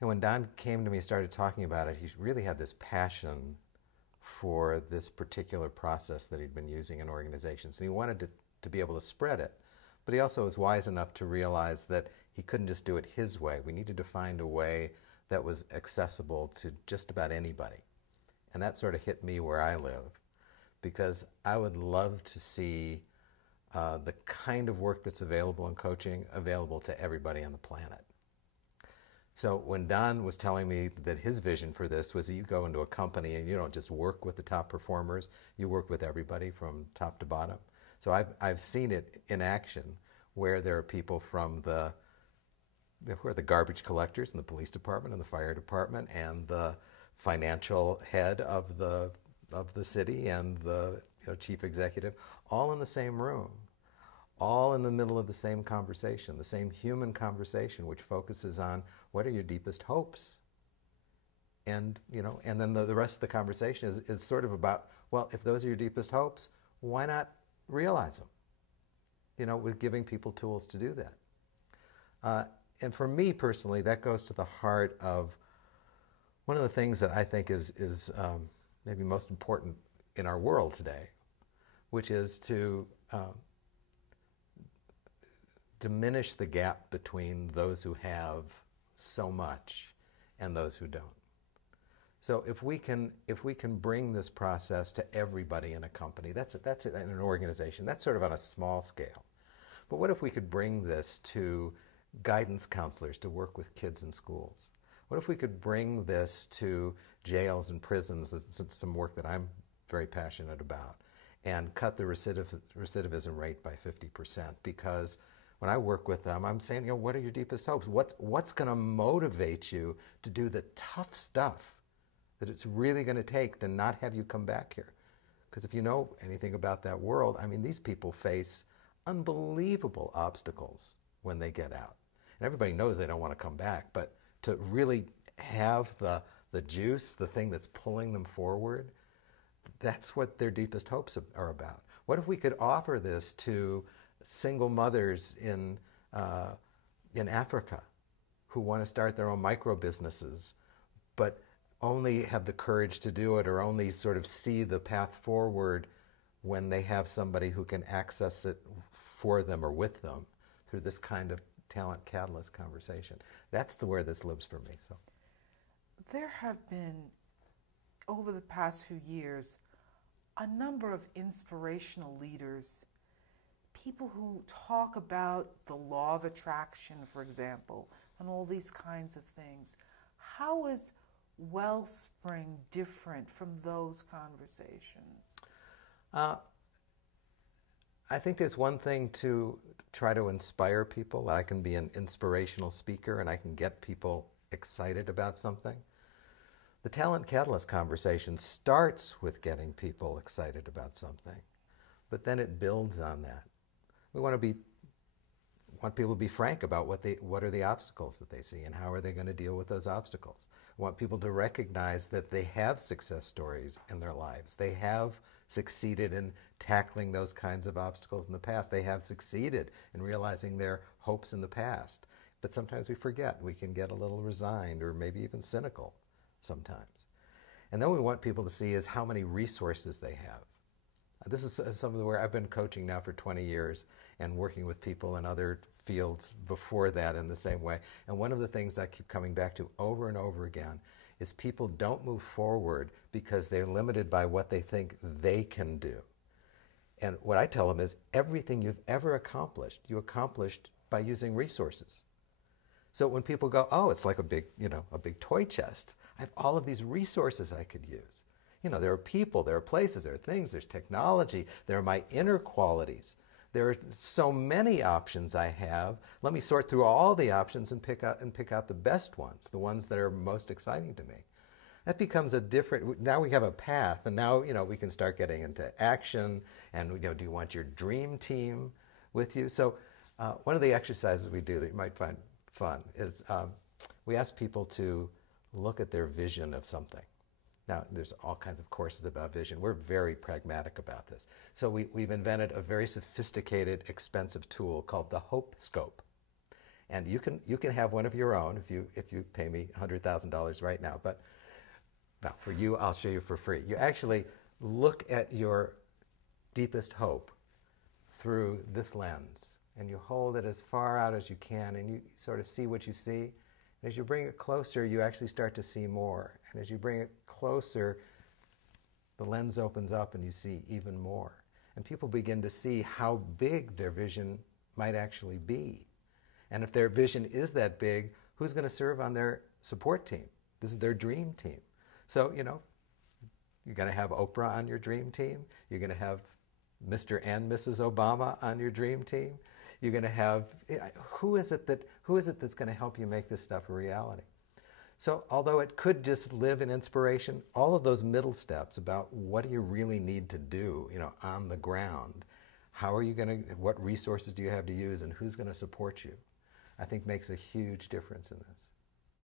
And when Don came to me and started talking about it, he really had this passion for this particular process that he'd been using in organizations. And he wanted to be able to spread it. But he also was wise enough to realize that he couldn't just do it his way. We needed to find a way that was accessible to just about anybody. And that sort of hit me where I live, because I would love to see the kind of work that's available in coaching available to everybody on the planet. So when Don was telling me that his vision for this was that you go into a company and you don't just work with the top performers, you work with everybody from top to bottom. So I've seen it in action, where there are people from who are the garbage collectors in the police department and the fire department and the financial head of the city and the chief executive, all in the same room, all in the middle of the same conversation, the same human conversation, which focuses on what are your deepest hopes. And and then the rest of the conversation is sort of about, well, if those are your deepest hopes, why not realize them? With giving people tools to do that. And for me personally, that goes to the heart of one of the things that I think is maybe most important in our world today, which is to diminish the gap between those who have so much and those who don't. So if we can bring this process to everybody in a company, that's it in an organization. That's sort of on a small scale. But what if we could bring this to guidance counselors to work with kids in schools? What if we could bring this to jails and prisons? That's some work that I'm very passionate about, and cut the recidivism rate by 50%. Because when I work with them, I'm saying, what are your deepest hopes? What's going to motivate you to do the tough stuff that it's really going to take to not have you come back here? Because if you know anything about that world, I mean, these people face unbelievable obstacles when they get out. And everybody knows they don't want to come back, but to really have the juice, the thing that's pulling them forward, that's what their deepest hopes are about. What if we could offer this to single mothers in Africa who want to start their own micro businesses, but only have the courage to do it, or only sort of see the path forward when they have somebody who can access it for them or with them through this kind of talent catalyst conversation. That's where this lives for me. So there have been, over the past few years, a number of inspirational leaders, people who talk about the law of attraction, for example, and all these kinds of things. How is Wellspring different from those conversations? I think there's one thing to try to inspire people. I can be an inspirational speaker and I can get people excited about something. The Talent Catalyst conversation starts with getting people excited about something, but then it builds on that. We want people to be frank about what are the obstacles that they see and how are they going to deal with those obstacles. We want people to recognize that they have success stories in their lives. They have succeeded in tackling those kinds of obstacles in the past. They have succeeded in realizing their hopes in the past. But sometimes we forget. We can get a little resigned or maybe even cynical sometimes. And then we want people to see is how many resources they have. This is some of the where I've been coaching now for 20 years and working with people in other fields before that in the same way. And one of the things I keep coming back to over and over again is people don't move forward because they're limited by what they think they can do. And what I tell them is everything you've ever accomplished, you accomplished by using resources. So when people go, oh, it's like a big toy chest. I have all of these resources I could use. There are people, there are places, there are things, there's technology, there are my inner qualities. There are so many options I have. Let me sort through all the options and pick out the best ones, the ones that are most exciting to me. That becomes a different, now we have a path, and now, we can start getting into action, and, do you want your dream team with you? So one of the exercises we do that you might find fun is we ask people to look at their vision of something. Now, there's all kinds of courses about vision. We're very pragmatic about this. So we've invented a very sophisticated, expensive tool called the Hope Scope. And you can have one of your own if you pay me $100,000 right now. But now for you, I'll show you for free. You actually look at your deepest hope through this lens, and you hold it as far out as you can, and you sort of see what you see. And as you bring it closer, you actually start to see more. And as you bring it closer, the lens opens up and you see even more. And people begin to see how big their vision might actually be. And if their vision is that big, who's going to serve on their support team? This is their dream team. So, you know, you're going to have Oprah on your dream team. You're going to have Mr. and Mrs. Obama on your dream team. You're going to have, who is it that's going to help you make this stuff a reality? So although it could just live in inspiration, all of those middle steps about what do you really need to do, you know, on the ground, how are you going to, what resources do you have to use, and who's going to support you, I think makes a huge difference in this.